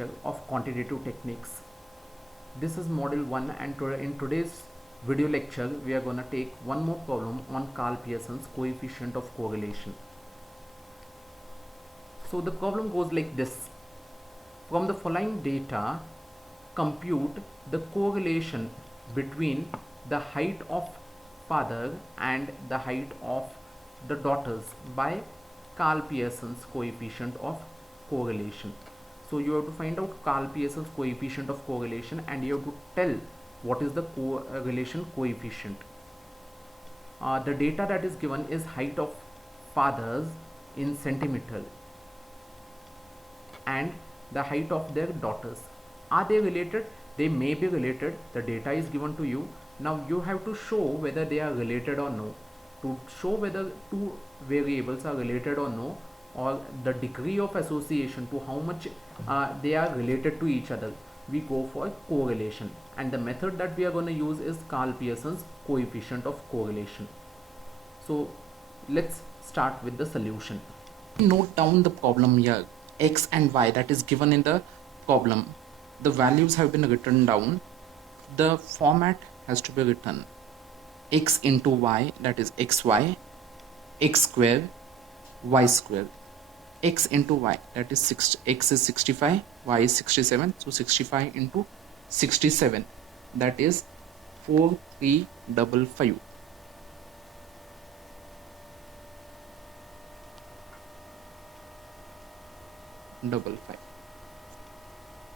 lecture of quantitative techniques. This is model 1 and in today's video lecture we are going to take one more problem on Karl Pearson's coefficient of correlation. So the problem goes like this. From the following data, compute the correlation between the height of father and the height of the daughters by Karl Pearson's coefficient of correlation. So you have to find out Karl Pearson's coefficient of correlation and you have to tell what is the correlation coefficient. The data that is given is height of fathers in centimeter and the height of their daughters. Are they related? They may be related. The data is given to you. Now you have to show whether they are related or no. To show whether two variables are related or no, or the degree of association to how much they are related to each other, we go for correlation, and the method that we are going to use is Karl Pearson's coefficient of correlation. So let's start with the solution. Note down the problem here, x and y that is given in the problem. The values have been written down. The format has to be written x into y, that is xy, x square, y square, x into y, that is x is 65, y is 67, so 65 into 67, that is 4355.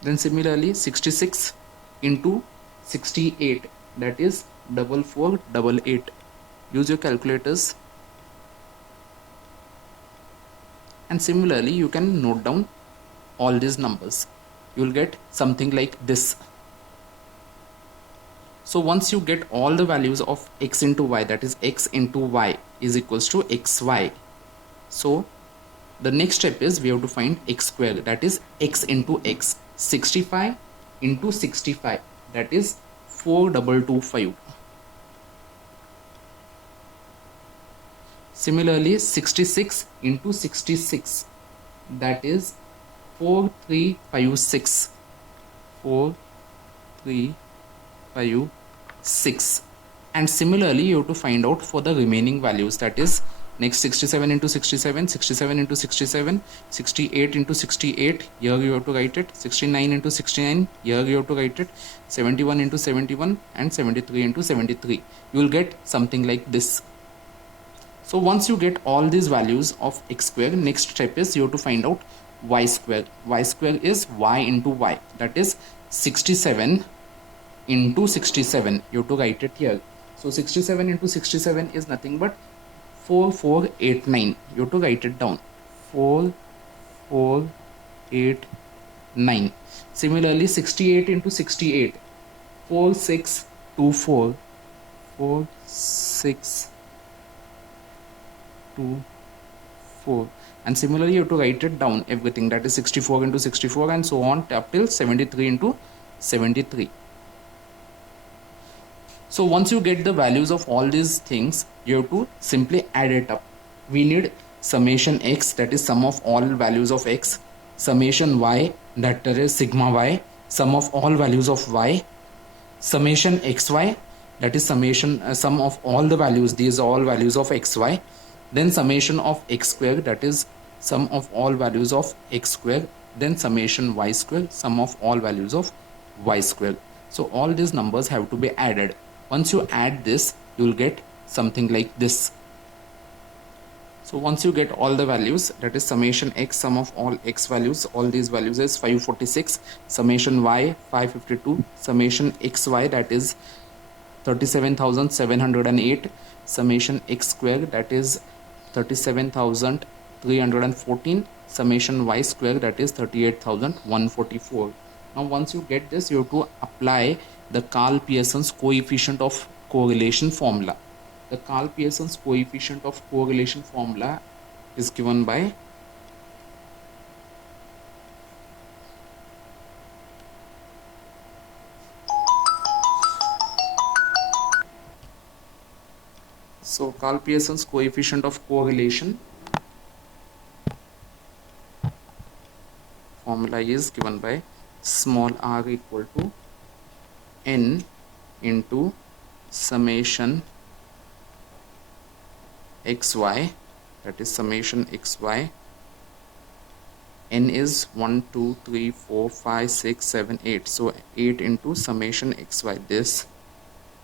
Then similarly 66 into 68, that is 4488. Use your calculators, and similarly you can note down all these numbers. You will get something like this. So once you get all the values of x into y, that is x into y is equals to xy. So the next step is we have to find x square, that is x into x. 65 into 65, that is 4225. Similarly 66 into 66, that is 4356. 4356. And similarly you have to find out for the remaining values, that is next 67 into 67, 67 into 67, 68 into 68, here you have to write it, 69 into 69, here you have to write it, 71 into 71 and 73 into 73. You will get something like this. So once you get all these values of x square, next step is you have to find out y square. Y square is y into y, that is 67 into 67. You have to write it here. So 67 into 67 is nothing but 4489. You have to write it down. 4489. Similarly 68 into 68, 4624. 4624. And similarly you have to write it down everything, that is 64 into 64 and so on up till 73 into 73. So once you get the values of all these things, you have to simply add it up. We need summation x, that is sum of all values of x, summation y, that is sigma y, sum of all values of y, summation xy, that is summation sum of all the values, these are all values of xy, then summation of x square, that is sum of all values of x square, then summation y square, sum of all values of y square. So all these numbers have to be added. Once you add this, you will get something like this. So once you get all the values, that is summation x, sum of all x values, all these values is 546, summation y 552, summation xy, that is 37,708, summation x square, that is 37,314, summation y square, that is 38,144. Now once you get this, you have to apply the Karl Pearson's coefficient of correlation formula. The Karl Pearson's coefficient of correlation formula is given by Karl Pearson's coefficient of correlation formula is given by small r equal to n into summation xy, that is summation xy. N is 1 2 3 4 5 6 7 8, so 8 into summation xy, this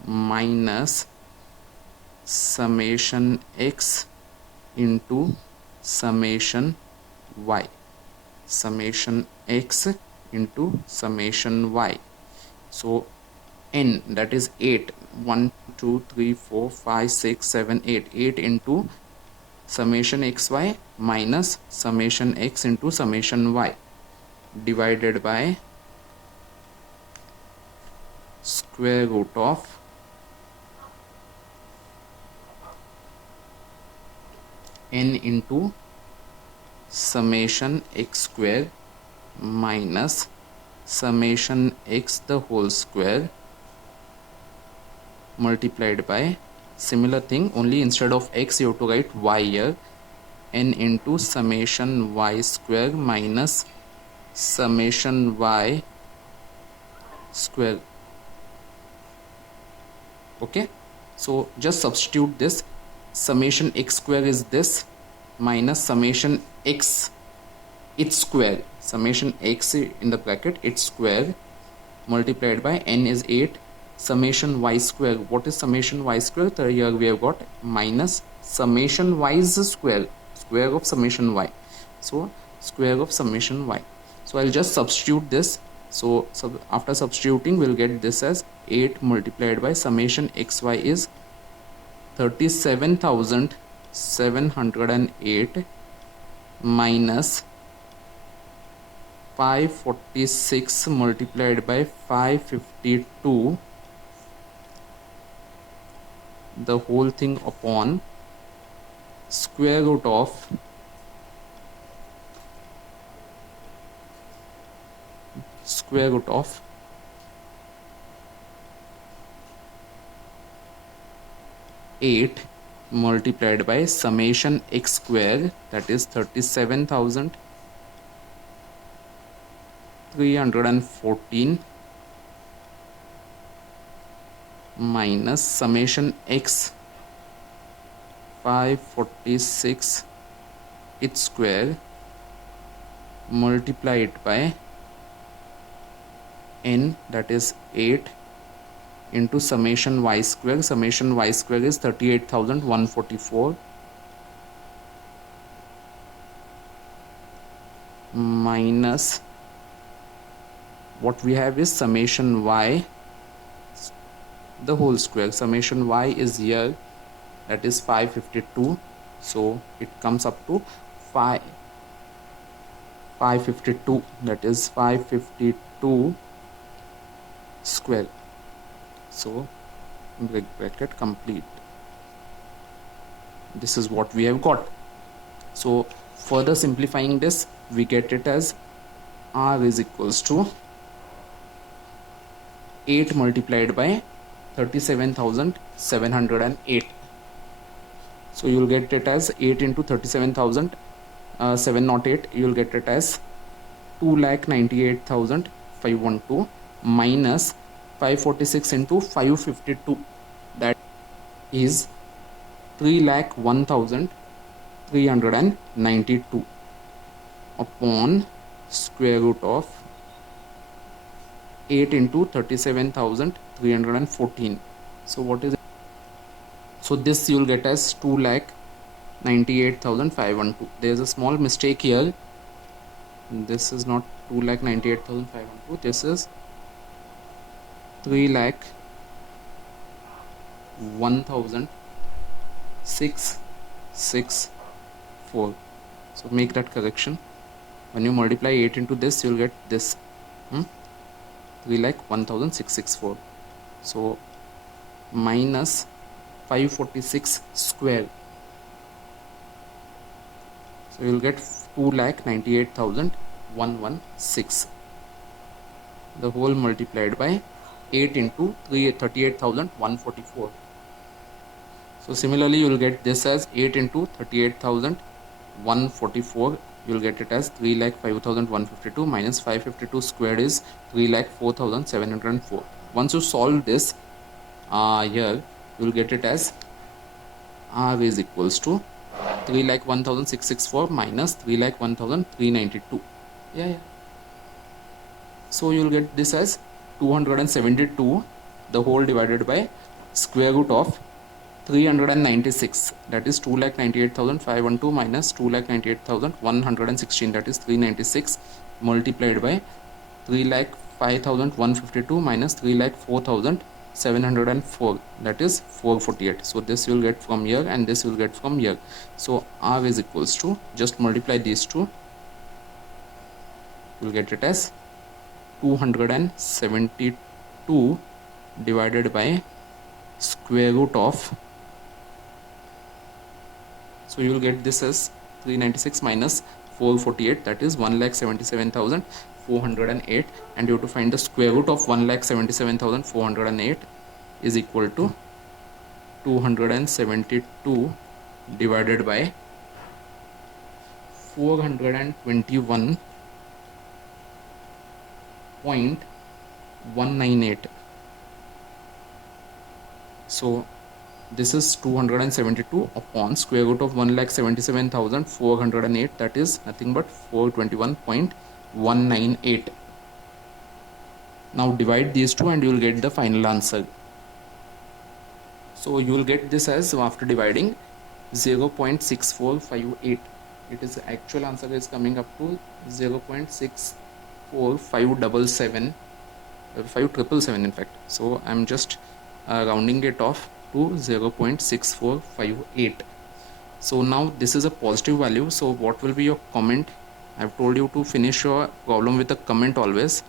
minus summation x into summation y, summation x into summation y. So n, that is 8, 1 2 3 4 5 6 7 8, 8 into summation xy minus summation x into summation y divided by square root of n into summation x square minus summation x the whole square multiplied by, similar thing, only instead of x you have to write y here, n into summation y square minus summation y square. Okay, so just substitute this. Summation x square is this minus summation x its square, summation x in the bracket its square multiplied by n is 8, summation y square. What is summation y square? So here we have got minus summation y's square, square of summation y, so square of summation y. So I'll just substitute this. So after substituting we'll get this as 8 multiplied by summation xy is 37,708 minus 546 multiplied by 552, the whole thing upon square root of square root of 8 multiplied by summation x square, that is 37,314 minus summation x 546 its square multiplied by n, that is 8 into summation y square. Summation y square is 38,144 minus what we have is summation y the whole square. Summation y is here, that is 552, so it comes up to 552, that is 552 square. So bracket complete. This is what we have got. So further simplifying this, we get it as r is equals to 8 multiplied by 37,708. So you will get it as 8 into 37,708. You will get it as 2,98,512 minus 546 into 552, that is 3,01,392 upon square root of 8 into 37,314. So what is it? So this you will get as 2,98,512. there is a small mistake here. This is not 2,98,512. this is 3,01,664. So make that correction. When you multiply 8 into this, you will get this 3,01,664. So minus 546 square. So you will get 2,98,116. The whole multiplied by 8 into 38,144. So similarly you will get this as 8 into 38,144 you'll get it as 3,05,152 minus 552 squared is 3,04,704. Once you solve this here, you'll get it as R is equals to 3,01,664 minus 3,01,392. Yeah. So you'll get this as 272 the whole divided by square root of 396, that is 2,98,512 minus 2,98,116, that is 396, multiplied by 3,05,152 minus 3,04,704, that is 448. So this you will get from here and this you will get from here. So R is equals to, just multiply these two, you will get it as 272 divided by square root of, so you will get this as 396 minus 448, that is 1,77,408, and you have to find the square root of 1,77,408 is equal to 272 divided by 421.198. So this is 272 upon square root of 1,77,408, that is nothing but 421.198. Now divide these two and you will get the final answer. So you will get this as, after dividing, 0.6458. It is actual answer is coming up to 0.64577, 5777 in fact. So I am just rounding it off to 0.6458. So now this is a positive value. So what will be your comment? I've told you to finish your problem with a comment always.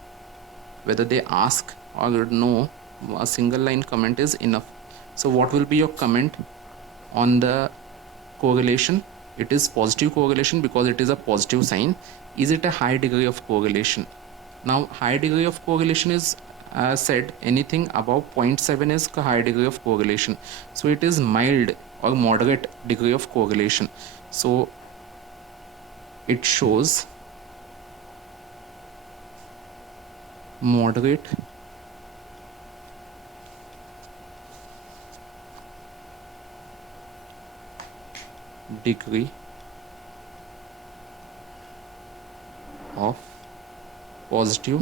Whether they ask or no, a single line comment is enough. So what will be your comment on the correlation? It is positive correlation because it is a positive sign. Is it a high degree of correlation? Now high degree of correlation is said anything above 0.7 is a high degree of correlation. So it is mild or moderate degree of correlation. So it shows moderate degree of positive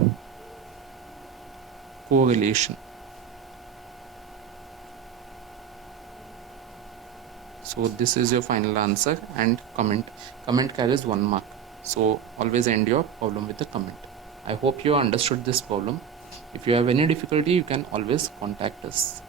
correlation. So this is your final answer, and comment carries 1 mark. So always end your problem with a comment. I hope you understood this problem. If you have any difficulty, you can always contact us.